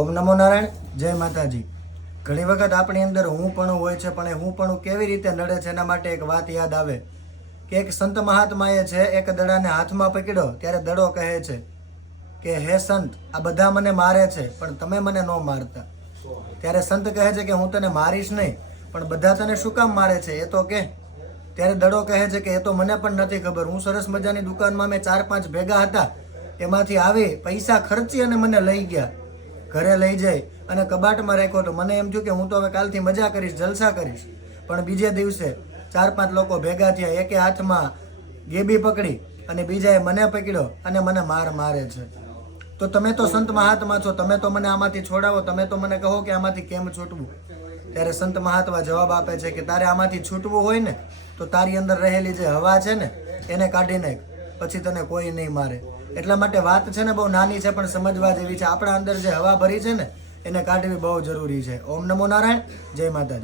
ઓમ નમો નારાયણ. જય માતાજી. ઘણી વખત આપણી અંદર હુંપણું હોય છે, પણ એ હુંપણું કેવી રીતે નડે છે એના માટે એક વાત યાદ આવે કે એક સંત મહાત્માએ છે એક દડાને હાથમાં પકડ્યો ત્યારે દડો કહે છે કે હે સંત, આ બધા મને મારે છે પણ તમે મને ન મારતા. ત્યારે સંત કહે છે કે હું તને મારીશ નહીં, પણ બધા તને શું કામ મારે છે એ તો કે. ત્યારે દડો કહે છે કે એ તો મને પણ નથી ખબર. હું સરસ મજાની દુકાનમાં મેં 4-5 ભેગા હતા, એમાંથી આવી પૈસા ખર્ચી અને મને લઈ ગયા. ઘરે લઈ જઈ અને કબાટમાં રાખ્યો તો મને એમ થયું કે હું તો હવે કાલથી મજા કરીશ, જલસા કરીશ. પણ બીજે દિવસે 4-5 લોકો ભેગા થયા, એકે હાથમાં ગેબી પકડી અને બીજાએ મને પકડ્યો અને મને મારે છે. તો તમે તો સંત મહાત્મા છો, તમે તો મને આમાંથી છોડાવો, તમે તો મને કહો કે આમાંથી કેમ છૂટવું. ત્યારે સંત મહાત્મા જવાબ આપે છે કે તારે આમાંથી છૂટવું હોય ને તો તારી અંદર રહેલી જે હવા છે ને એને કાઢી નાખ, પછી તને કોઈ નહીં મારે. એટલા માટે વાત છે ને બહુ નાની છે પણ સમજવા જેવી છે. આપણા અંદર જે હવા ભરી છે ને એને કાઢવી બહુ જરૂરી છે. ઓમ નમો નારાયણ. જય માતાજી.